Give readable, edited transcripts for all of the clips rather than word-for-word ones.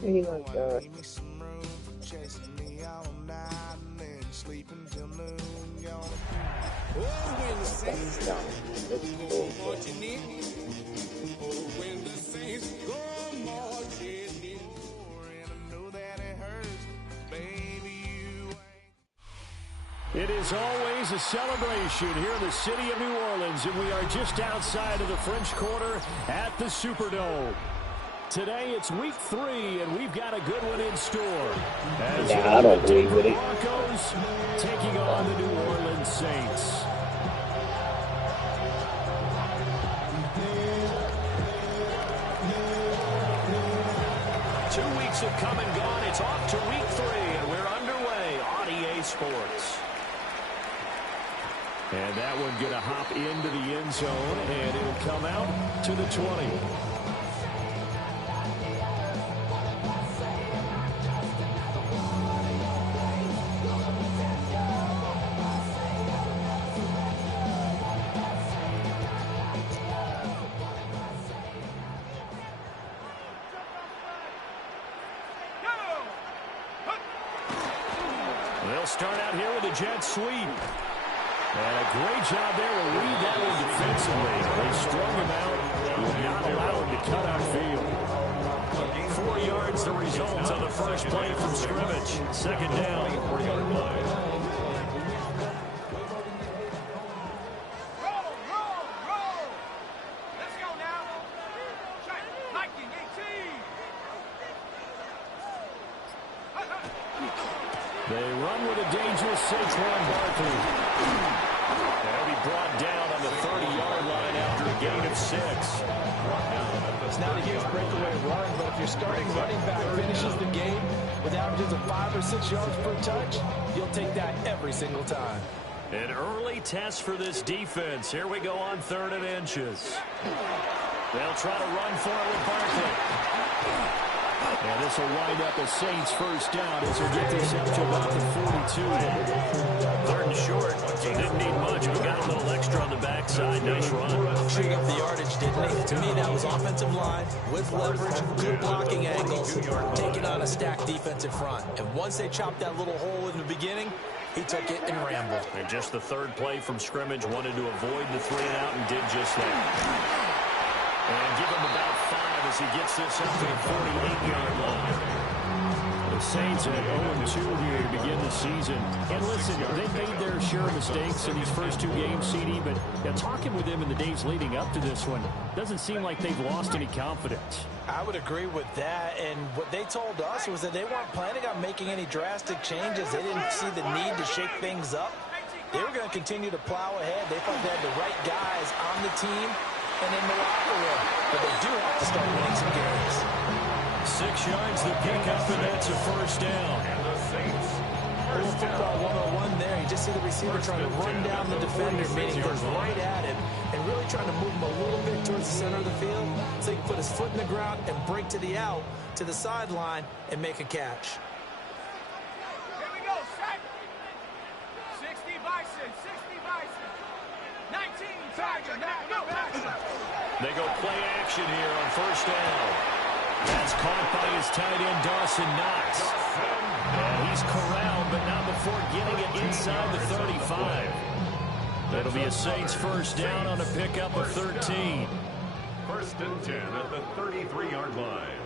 He like that. It is always a celebration here in the city of New Orleans, and we are just outside of the French Quarter at the Superdome. Today it's week 3, and we've got a good one in store. As the Denver Broncos taking on the New Orleans Saints. Two weeks have come and gone. It's off to week 3, and we're underway on EA Sports. And that one going to hop into the end zone, and it'll come out to the 20. They'll start out here with a jet sweep. And a great job there to read that one defensively. They strung him out. Would not allow him to cut outfield. 4 yards the result on the first play from scrimmage. Second down. 4-yard line. Let's go now. Lightning 18. They run with a dangerous Saquon Barkley. They'll be brought down on the 30-yard line after a gain of 6. It's not a huge breakaway run, but if your starting running back finishes the game with averages of 5 or 6 yards per touch, you'll take that every single time. An early test for this defense. Here we go on 3rd and inches. They'll try to run for it with Barkley. And this will wind up a Saints first down as they'll get this up to about the 42. 3rd and short. He didn't need much, but got a little extra on the backside. Nice run. Treeing up the yardage, didn't he? To me, that was offensive line with leverage, good blocking angles, taking on a stacked defensive front. And once they chopped that little hole in the beginning, he took it and rambled. And just the 3rd play from scrimmage, wanted to avoid the 3 and out and did just that. And give him about 5 as he gets this up to the 48-yard line. The Saints at 0-2 here to begin the season. And listen, they made their share of mistakes in these first 2 games, CD, but talking with them in the days leading up to this one, doesn't seem like they've lost any confidence. I would agree with that, and what they told us was that they weren't planning on making any drastic changes. They didn't see the need to shake things up. They were going to continue to plow ahead. They thought they had the right guys on the team and in the locker room, but they do have to start winning some games. 6 yards the pickup, and that's a first down. And the Saints. First football 101 there. You just see the receiver trying to run down the defender, meaning he goes right at him and really trying to move him a little bit towards the center of the field so he can put his foot in the ground and break to the out, to the sideline, and make a catch. Here we go, set. 60 Bison, 60 Bison. 19 Tiger, now go Bison. They go play action here on first down. That's caught by his tight end, Dawson Knox. And he's corralled, but not before getting it inside the 35. It'll be a Saints first down on a pickup of 13. 1st and 10 at the 33-yard line.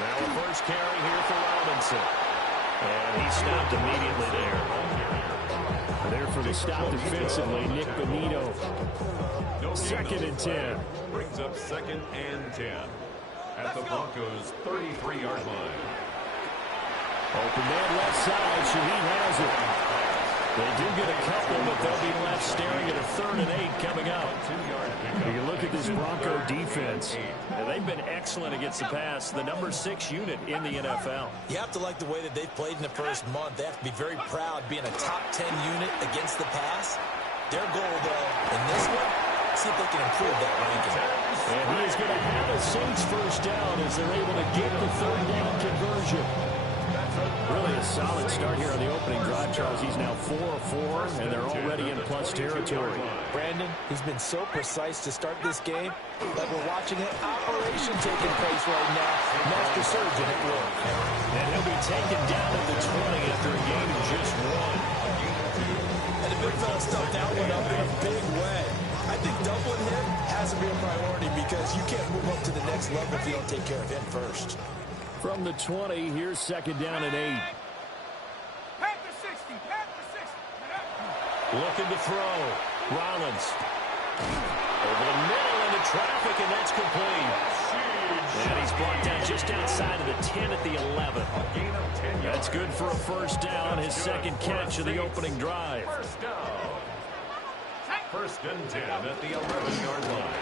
Now a first carry here for Robinson. And he stopped immediately there. There for the stop defensively, Nick Benito. 2nd and 10. Brings up 2nd and 10 at the Broncos' 33-yard line. Open man left side. Shaheed has it. They do get a couple, but they'll be left staring at a 3rd and 8 coming up. You can look at this Bronco defense. And they've been excellent against the pass, the number 6 unit in the NFL. You have to like the way that they've played in the first month. They have to be very proud being a top 10 unit against the pass. Their goal, though, in this one, see if they can improve that ranking. And he is going to have a Saints first down as they're able to get the 3rd down conversion. Really a solid start here on the opening drive, Charles. He's now 4 of 4, and they're already in plus territory. Brandon, he's been so precise to start this game that we're watching an operation taking place right now. Master surgeon at work. And he'll be taken down at the 20 after a gain of just 1. And the big fella stuffed that one up in a big way. I think doubling him has to be a priority because you can't move up to the next level if you don't take care of him first. From the 20, here's second down and 8. Panther 60, Panther 60. Looking to throw. Rollins. Over the middle into traffic, and that's complete. And he's brought down just outside of the 10 at the 11. That's good for a first down, his second catch of the opening drive. First down. First and 10 at the 11-yard line.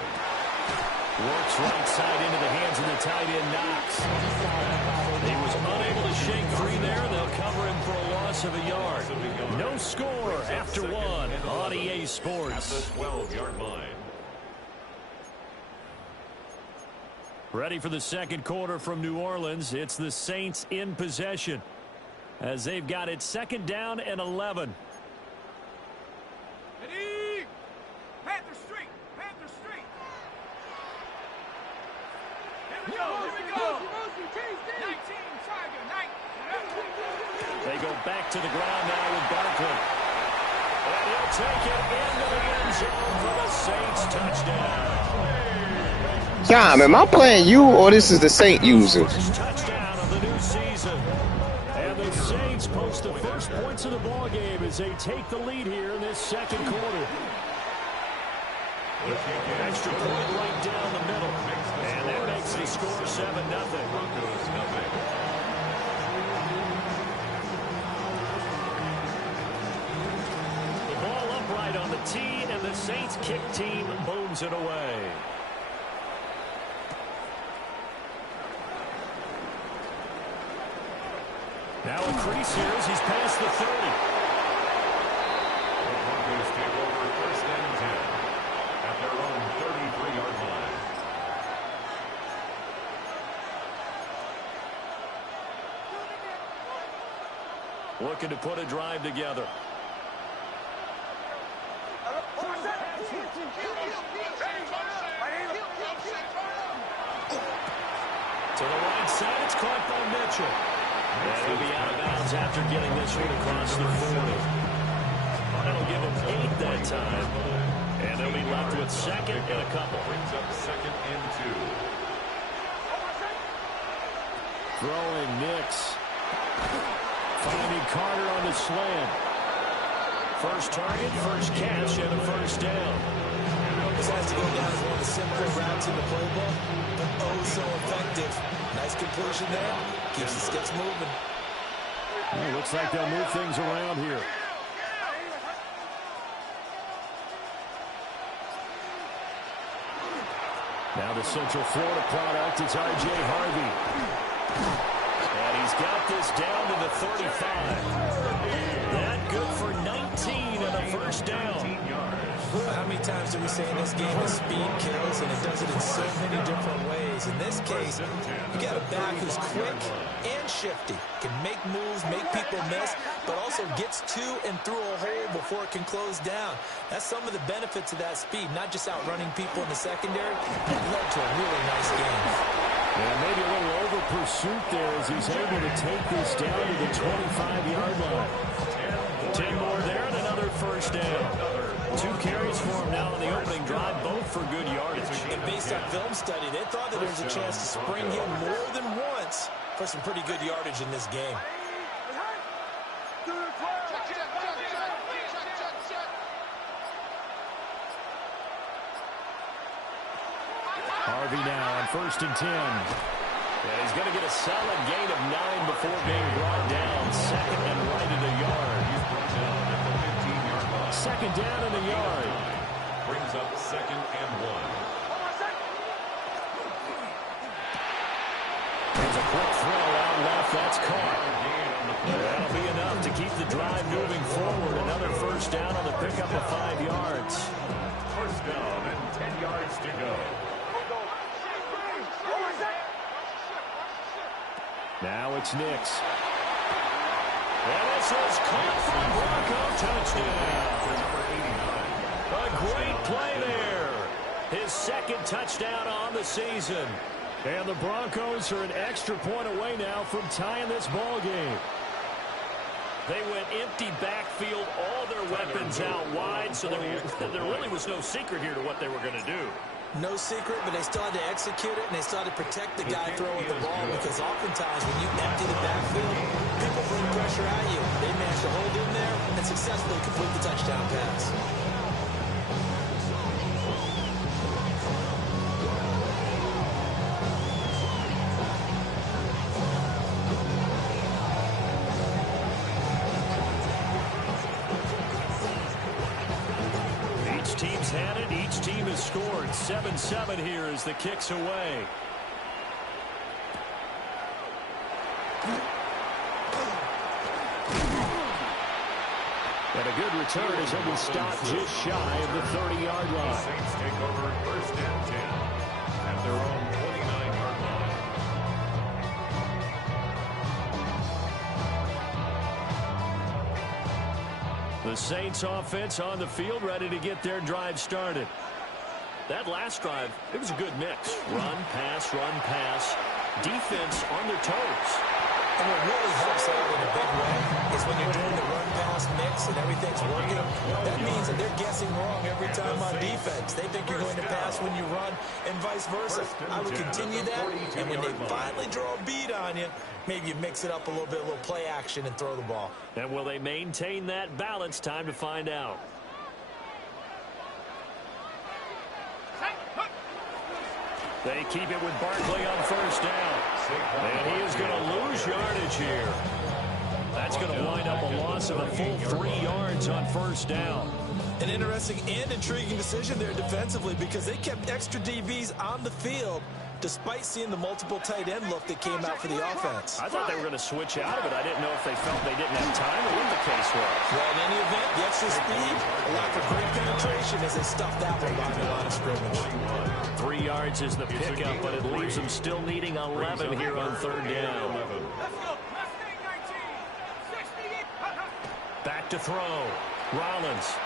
Works right side into the hands of the tight end, Knox. He was unable to shake free there. They'll cover him for a loss of a yard. No score after 1 on EA Sports. At the 12-yard line. Ready for the second quarter from New Orleans. It's the Saints in possession as they've got it second down and 11. Ready? Panther Street, Panther Street. Here we go, here we go. 19, Tiger, 19. They go back to the ground now with Barkley. And he'll take it into the end zone for the Saints touchdown. Tom, am I playing you or this is the Saint user? First touchdown of the new season. And the Saints post the first points of the ball game as they take the lead here in this second quarter. Extra point right down the middle. And that makes the score 7-0. The ball upright on the tee, and the Saints kick team booms it away. Now a crease here as he's past the 30. The Broncos take over first and 10 at their own 33-yard line. Looking to put a drive together. To the right side, it's caught by Mitchell. And he'll be out of bounds after getting this one across the 40. That'll give him 8 that time. And they'll be left with second and a couple. Brings up second and 2. Throwing Nix. Finding Carter on the slant. First target, first catch, and a first down. This has to go down as one of the simpler routes in the playbook, but oh so effective. Nice completion there. Keeps the sticks moving. Well, looks like they'll move things around here. Now the Central Florida product, it's R.J. Harvey. And he's got this down to the 35. That good for 19 and a first down. How many times do we say in this game that speed kills, and it does it in so many different ways? In this case, you got a back who's quick and shifty, can make moves, make people miss, but also gets to and through a hole before it can close down. That's some of the benefits of that speed, not just outrunning people in the secondary. It led to a really nice game. Yeah, maybe a little over pursuit there as he's able to take this down to the 25-yard line. 10 more there and another first down. 2 carries for him now on the opening drive, both for good yardage. And based on film study, they thought that there was a chance to spring him more than once for some pretty good yardage in this game. Harvey now on first and 10. And he's going to get a solid gain of 9 before being brought down. Second and right at a yard. He's brought down at the 15-yard line. Second down and a yard. Brings up second and 1. There's a quick throw out left. That's caught. That'll be enough to keep the drive moving forward. Another first down on the pickup of 5 yards. First down and 10 yards to go. Now it's Nix. And this is caught for a Bronco touchdown. A great play there. His second touchdown on the season. And the Broncos are an extra point away now from tying this ball game. They went empty backfield, all their weapons out wide, so there really was no secret here to what they were going to do. No secret, but they still had to execute it, and they still had to protect the guy throwing the ball, because oftentimes when you empty the backfield, people bring pressure at you. They managed to hold in there and successfully complete the touchdown pass. Team's had it. Each team has scored. 7-7 here as the kick's away. And a good return as he'll be stopped just shy of the 30-yard line. Saints take over first and 10 at their own 29-yard line. The Saints offense on the field, ready to get their drive started. That last drive, it was a good mix. Run, pass, defense on their toes. And what really helps out in a big way is when you're doing the run-pass mix and everything's working, that means that they're guessing wrong every time on defense. They think you're going to pass when you run and vice versa. I would continue that, and when they finally draw a beat on you, maybe you mix it up a little bit, a little play action, and throw the ball. And will they maintain that balance? Time to find out. They keep it with Barkley on first down. And he is going to lose yardage here. That's going to wind up a loss of a full 3 yards on first down. An interesting and intriguing decision there defensively, because they kept extra DBs on the field despite seeing the multiple tight end look that came out for the offense. I thought they were going to switch out of it. I didn't know if they felt they didn't have time or what the case was. Well, in any event, the extra speed allowed for great penetration as they stuffed that one behind the line of scrimmage. 3 yards is the pickup, but it leaves them still needing 11 here on third down. Back to throw. Rollins.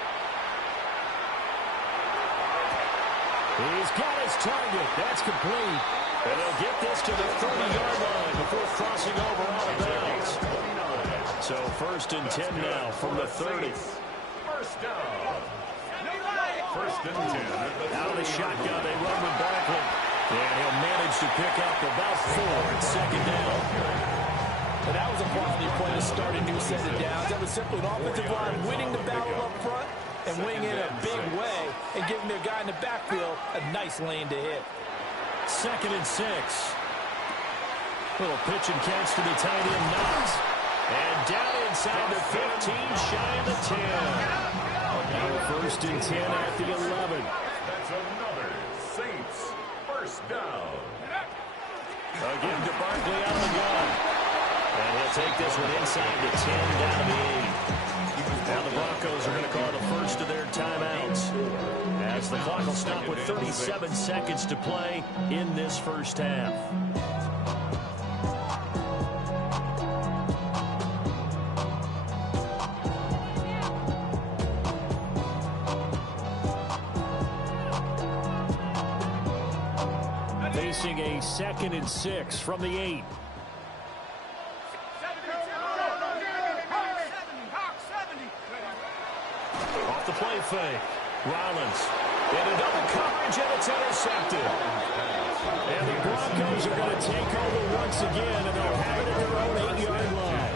He's got his target. That's complete. And they'll get this to the 30-yard line before crossing over out of bounds. So first and 10 now from the 30. First down. First and 10. Out of the shotgun, they run with Barkley. And he'll manage to pick up about 4 at second down. And that was a quality play to start a new set of downs. That was simply an offensive line winning the battle up front and winning in a big way and giving their guy in the backfield a nice lane to hit. Second and 6. Little pitch and catch to the tight end, Knox. And down inside the 15, shy of the 10. Now first and 10 at the 11. That's another Saints first down. Again to Barkley out of the gun. And he'll take this one inside the 10, down to the 8. Now the Broncos are going to call the first of their timeouts, as the clock will stop with 37 seconds to play in this first half. Facing a second and 6 from the 8. Off the play fake. Rollins. Into double coverage, and it's intercepted. And the Broncos are going to take over once again, and they'll have it at their own 8-yard line.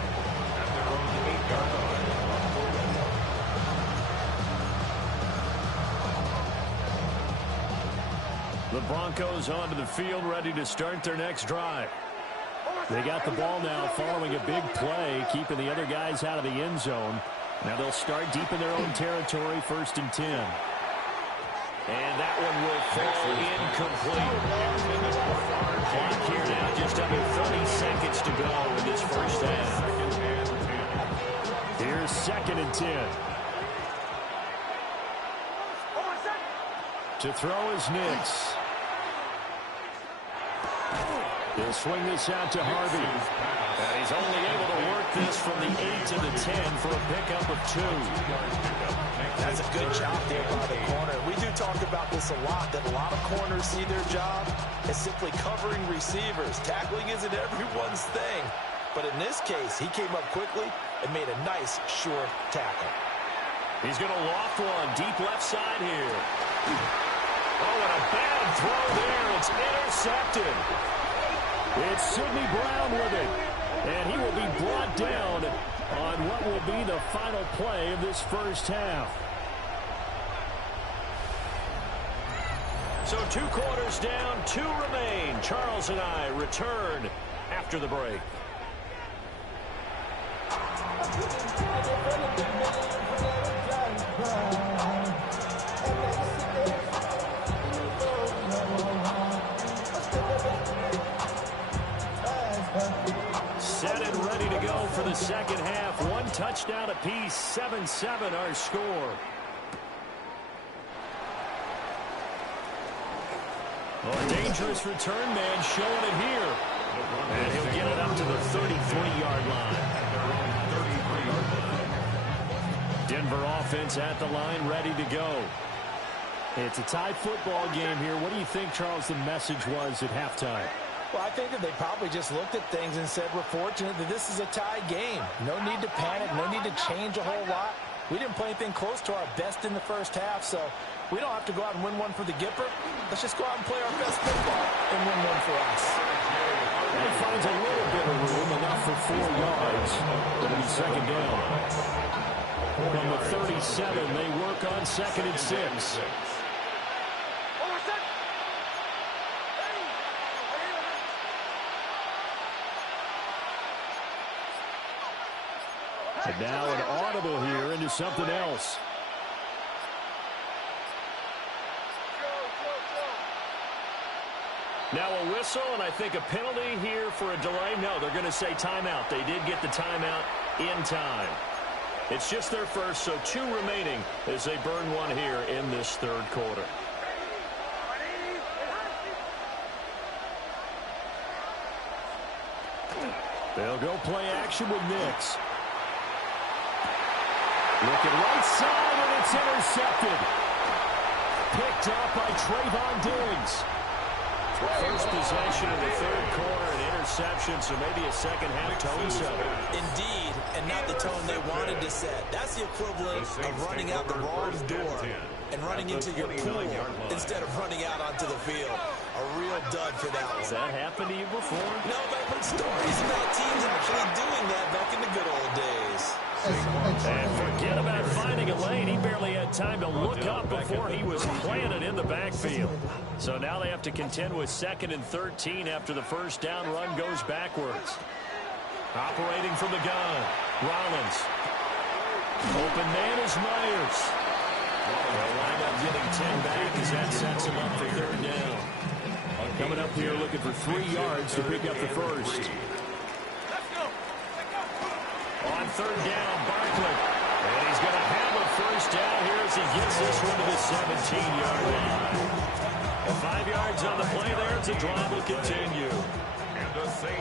The Broncos onto the field, ready to start their next drive. They got the ball now following a big play, keeping the other guys out of the end zone. Now they'll start deep in their own territory, first and 10. And that one will fall incomplete. Clock here now, just under 30 seconds to go in this first half. Here's second and 10. To throw is Nix. They'll swing this out to Harvey. And he's only able to work this from the 8 to the 10 for a pickup of 2. That's a good job there by the corner. We do talk about this a lot, that a lot of corners see their job as simply covering receivers. Tackling isn't everyone's thing. But in this case, he came up quickly and made a nice, short tackle. He's going to loft one deep left side here. Oh, and a bad throw there. It's intercepted. It's Sidney Brown with it. And he will be brought down on what will be the final play of this first half. So 2 quarters down, 2 remain. Charles and I return after the break. Set and ready to go for the second half. 1 touchdown apiece, 7-7 our score. Oh, a dangerous return man showing it here. And he'll get it up to the 33-yard line. Denver offense at the line, ready to go. It's a tie football game here. What do you think, Charles, the message was at halftime? Well, I think that they probably just looked at things and said, we're fortunate that this is a tie game. No need to panic, no need to change a whole lot. We didn't play anything close to our best in the first half, so we don't have to go out and win one for the Gipper. Let's just go out and play our best football and win one for us. And he finds a little bit of room, enough for 4 yards. It'll be second down. From the 37, they work on 2nd and 6. And now an audible here into something else. Now a whistle, and I think a penalty here for a delay. No, they're going to say timeout. They did get the timeout in time. It's just their first, so 2 remaining as they burn one here in this 3rd quarter. They'll go play action with Nix. Looking right side, and it's intercepted. Picked up by Trayvon Diggs. First possession of the 3rd quarter, an interception, so maybe a second-half tone setter. Indeed, and not the tone they wanted to set. That's the equivalent of running out the wrong door and running into your pool instead of running out onto the field. A real dud for that one. Has that happened to you before? No, but I've heard stories about teams actually doing that back in the good old days. And forget about finding a lane. He barely had time to look up before he was planted in the backfield. So now they have to contend with 2nd and 13 after the first down run goes backwards. Operating from the gun, Rollins. Open man is Myers. They'll wind up getting 10 back as that sets him up for 3rd down. Coming up here looking for 3 yards to pick up the first. On 3rd down, Barkley. And he's going to have a first down here as he gets this one to the 17-yard line. And 5 yards on the play there as the drive will continue.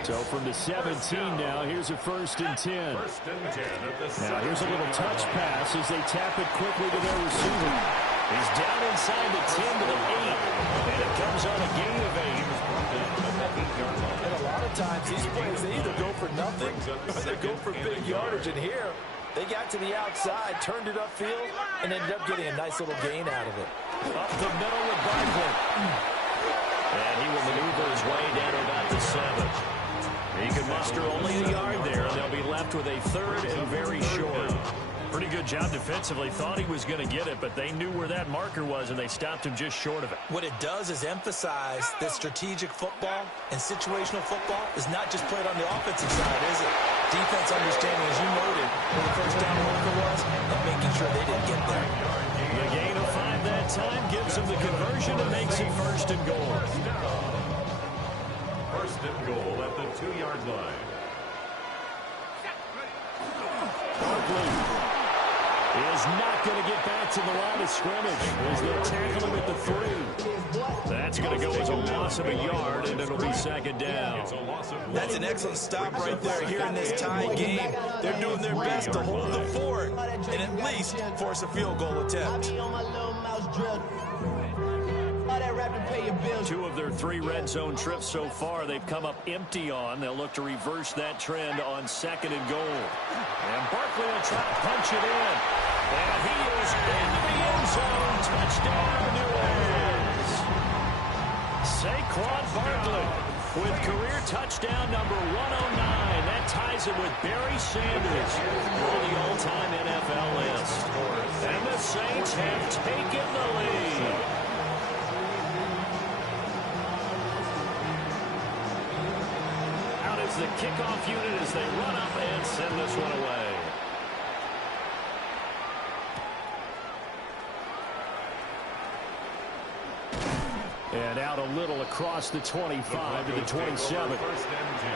So from the 17 now, here's a 1st and 10. Now here's a little touch pass as they tap it quickly to their receiver. He's down inside the 10 to the 8. And it comes on a gain of 8. And a lot of times these plays, they either go for nothing or they go for big yardage. And here, they got to the outside, turned it upfield, and ended up getting a nice little gain out of it. Up the middle with Barkley. And he will maneuver his way down to about the 7. He can muster only a yard there, and they'll be left with a 3rd and very short. Pretty good job defensively. Thought he was going to get it, but they knew where that marker was, and they stopped him just short of it. What it does is emphasize that strategic football and situational football is not just played on the offensive side, is it? Defense understanding, as you noted, where the first down marker was, and making sure they didn't get there. The gain of 5 that time gives them the conversion and makes it 1st and goal. 1st and goal at the 2-yard line. Barkley is not going to get back to the line of scrimmage as they'll tackle him at the 3. That's going to go as a loss of a yard, and it'll be second down. That's an excellent stop right there here in this tie game. They're doing their best to hold the fort and at least force a field goal attempt. 2 of their 3 red zone trips so far they've come up empty on. They'll look to reverse that trend on 2nd and goal. And Barkley will try to punch it in. And he is into the end zone. Touchdown, New Orleans. Saquon Barkley with career touchdown number 109. That ties him with Barry Sanders on the all-time NFL list. And the Saints have taken the lead. The kickoff unit as they run up and send this one away. And out a little across the 25 to the 27. First and 10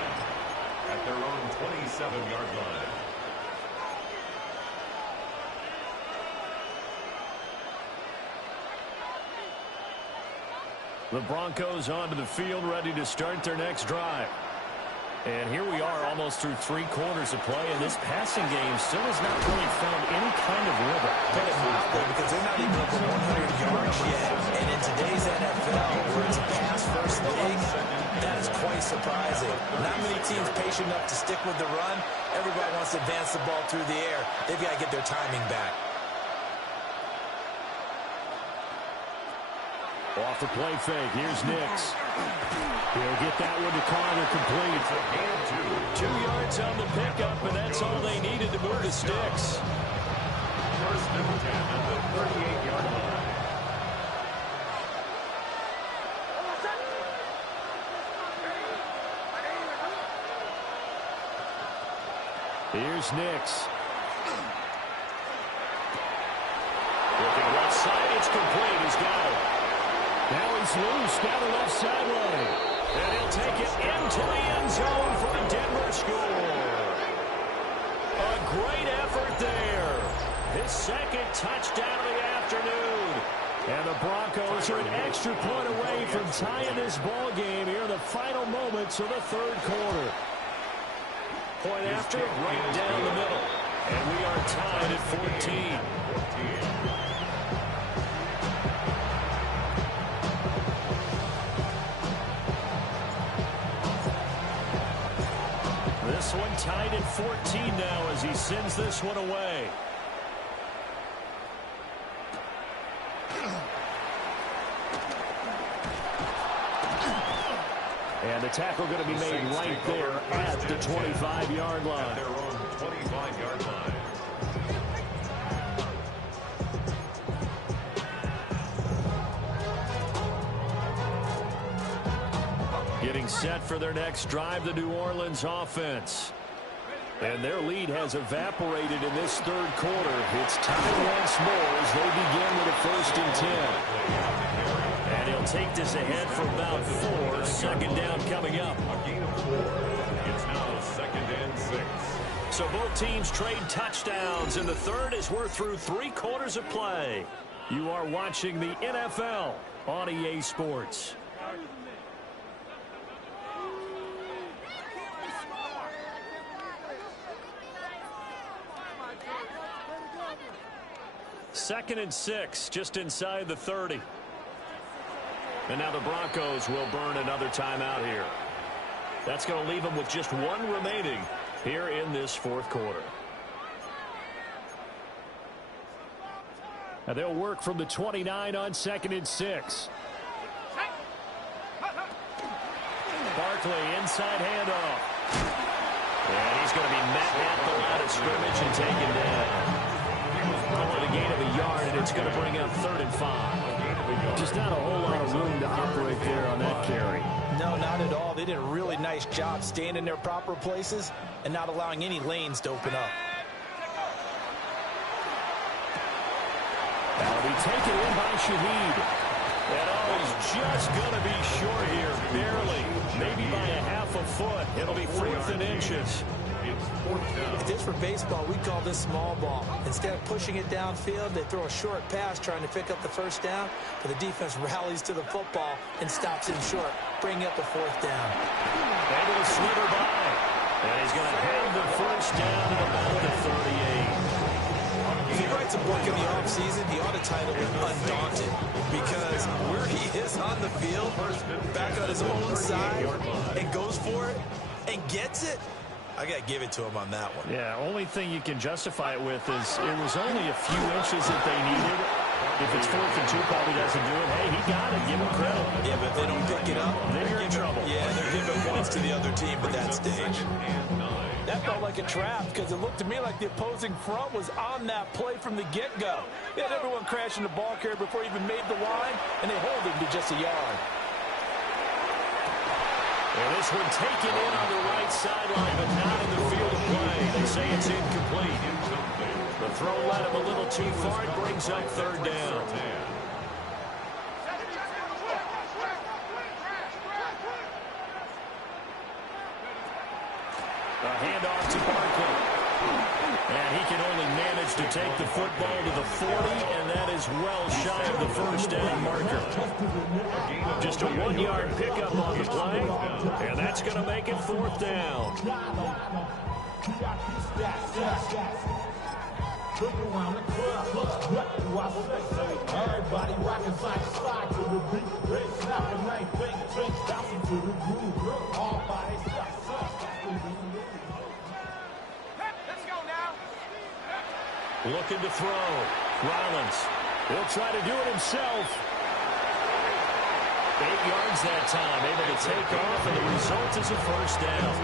at their own 27-yard line. The Broncos onto the field, ready to start their next drive. And here we are almost through 3 quarters of play, and this passing game still has not really found any kind of rhythm. Put it mildly, because they're not even over 100 yards yet. And in today's NFL, where it's a pass-first league, that is quite surprising. Not many teams patient enough to stick with the run. Everybody wants to advance the ball through the air. They've got to get their timing back. Off the play fake, here's Nix. He'll get that one to Carter complete. 2 yards on the pickup, and that's all they needed to move the sticks. First and 10 at the 38-yard line. Here's Nix. Looking left side, it's complete. He's got it. Now he's loose down the left sideline. And he'll take it into the end zone for a Denver score. A great effort there. His 2nd touchdown of the afternoon. And the Broncos are an extra point away from tying this ball game here in the final moments of the 3rd quarter. Point after, right down the middle. And we are tied at 14. This one tied at 14 now as he sends this one away. And the tackle going to be made right there at the 25-yard line. At their own 25-yard line. Getting set for their next drive, the New Orleans offense. And their lead has evaporated in this 3rd quarter. It's tied once more as they begin with a 1st and 10. And he'll take this ahead for about 4. 2nd down coming up. A gain of 4. It's now 2nd and 6. So both teams trade touchdowns in the 3rd as we're through 3 quarters of play. You are watching the NFL on EA Sports. Second and 6, just inside the 30. And now the Broncos will burn another timeout here. That's going to leave them with just 1 remaining here in this 4th quarter. And they'll work from the 29 on 2nd and 6. Barkley, inside handoff. And he's going to be met at the line of scrimmage and taken down. Only the gain of a yard, and it's going to bring up 3rd and 5. Just not a whole lot of room to operate there on that carry. No, not at all. They did a really nice job staying in their proper places and not allowing any lanes to open up. That'll be taken in by Shaheed. And he's just going to be short here, barely. Maybe by a half a foot. It'll be 4th and inches. It's fourth down. If this were baseball, we'd call this small ball. Instead of pushing it downfield, they throw a short pass trying to pick up the first down, but the defense rallies to the football and stops him short, bringing up the fourth down. Able to slither by. And he's going to have the first down at about the 38. If he writes a book in the offseason, he ought to title it Undaunted, because where he is on the field, back on his own side, and goes for it, and gets it, I got to give it to him on that one. Yeah, only thing you can justify it with is it was only a few inches that they needed. If it's 4th and 2, probably doesn't do it. Hey, he got it. Give him credit. Yeah, but if they don't pick it up, they're in trouble. Yeah, they're giving points to the other team at that stage. That felt like a trap because it looked to me like the opposing front was on that play from the get-go. They had everyone crashing the ball carrier before he even made the line, and they hold him to just a yard. And this one taken in on the right sideline, but not in the field of play. They say it's incomplete. The throw led him a little too far. It brings up 3rd down. A handoff to Barkley. And he can only manage to take the football to the 40, and that is well shy of the first down marker. Just a 1-yard pickup on the play, and that's going to make it 4th down. Everybody rocking side to side to the beat. They snapping like drinks, bouncing to the groove. All bodies Let's go now. Looking to throw. Rollins. He'll try to do it himself. 8 yards that time. Able to take off, and the result is a first down.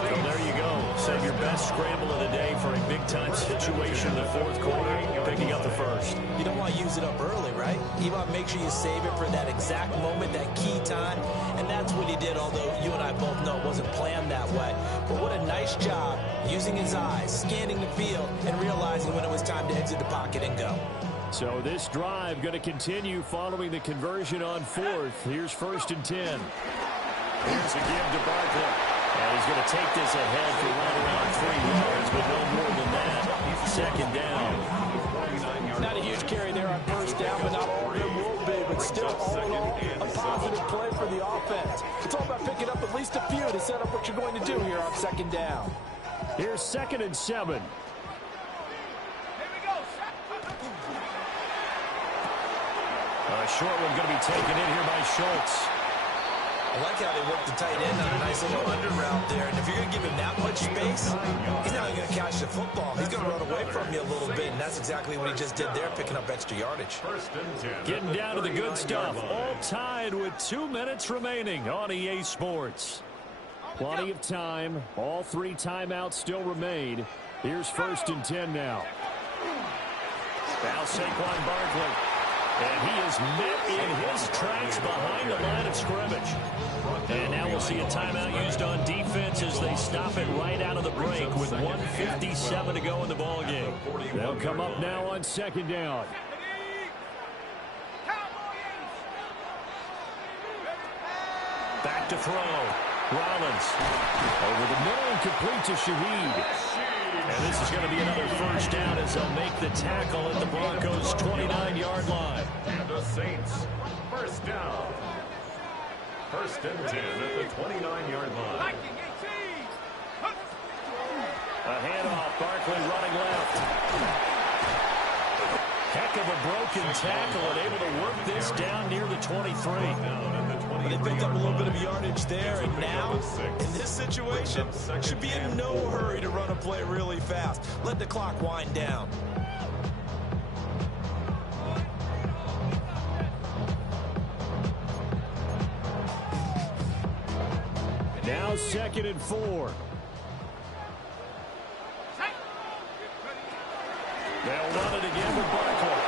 So there you go. Save your best scramble of the day for a big-time situation in the 4th quarter, picking up the first. You don't want to use it up early, right? You want to make sure you save it for that exact moment, that key time. And that's what he did, although you and I both know it wasn't planned that way. But what a nice job using his eyes, scanning the field, and realizing when it was time to exit the pocket and go. So this drive going to continue following the conversion on 4th. Here's 1st and 10. Here's a give to Barkley. And he's going to take this ahead for right around 3 yards, but no more than that. 2nd down. Not a huge carry there on first down, but not all there will be. But still, all in all, a positive play for the offense. It's all about picking up at least a few to set up what you're going to do here on 2nd down. Here's 2nd and 7. A short one going to be taken in here by Schultz. I like how they work the tight end on a nice little under route there. And if you're going to give him that much space, he's not going to catch the football. He's going to run away from you a little bit, and that's exactly what he just did there, picking up extra yardage. Getting down to the good stuff. All tied with 2 minutes remaining on EA Sports. Plenty of time. All 3 timeouts still remain. Here's 1st and 10 now. Now Saquon Barkley. And he is met in his tracks behind the line of scrimmage. And now we'll see a timeout used on defense as they stop it right out of the break with 1:57 to go in the ballgame. They'll come up now on 2nd down. Back to throw. Rollins. Over the middle and complete to Shaheed. And this is going to be another first down as they'll make the tackle at the Broncos' 29-yard line. And the Saints, first down. 1st and 10 at the 29-yard line. A handoff. Barkley running left. Heck of a broken tackle and able to work this down near the 23. They picked up a little bit of yardage there, and now, in this situation, should be in no hurry to run a play really fast. Let the clock wind down. Now 2nd and 4. They'll run it again with Barkley.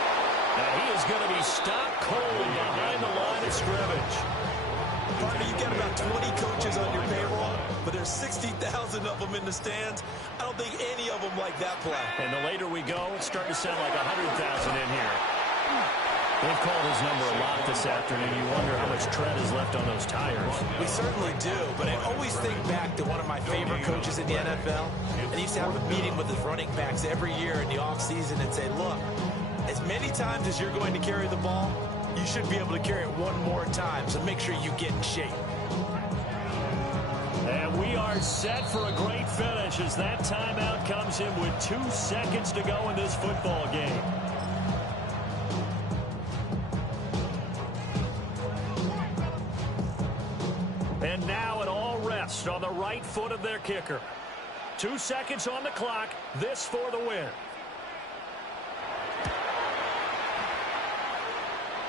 And he is going to be stopped cold behind the line of scrimmage. Partner, you've got about 20 coaches on your payroll, but there's 60,000 of them in the stands. I don't think any of them like that play. And the later we go, it's starting to sound like 100,000 in here. They've called his number a lot this afternoon. You wonder how much tread is left on those tires. We certainly do, but I always think back to one of my favorite coaches in the NFL, and he used to have a meeting with his running backs every year in the offseason and say, look, as many times as you're going to carry the ball, you should be able to carry it one more time, so make sure you get in shape. And we are set for a great finish as that timeout comes in with 2 seconds to go in this football game. And now it all rests on the right foot of their kicker. 2 seconds on the clock. This for the win.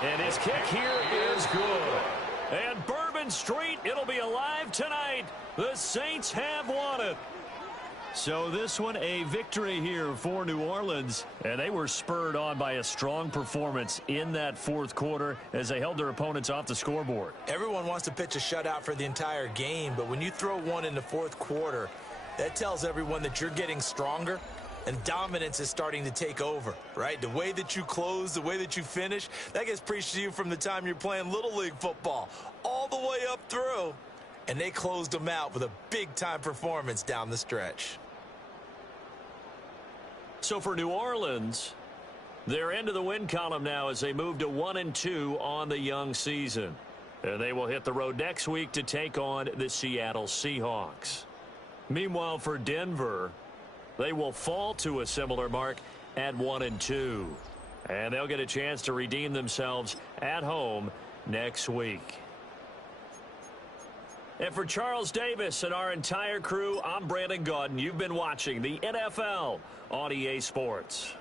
And his kick here is good. And Bourbon Street, it'll be alive tonight. The Saints have won it. So this one, a victory here for New Orleans. And they were spurred on by a strong performance in that fourth quarter as they held their opponents off the scoreboard. Everyone wants to pitch a shutout for the entire game, but when you throw one in the fourth quarter, that tells everyone that you're getting stronger and dominance is starting to take over, right? The way that you close, the way that you finish, that gets preached to you from the time you're playing Little League football all the way up through. And they closed them out with a big-time performance down the stretch. So for New Orleans, they're into the win column now as they move to 1-2 on the young season. And they will hit the road next week to take on the Seattle Seahawks. Meanwhile, for Denver, they will fall to a similar mark at 1-2. And they'll get a chance to redeem themselves at home next week. And for Charles Davis and our entire crew, I'm Brandon Gaudin. You've been watching the NFL on EA Sports.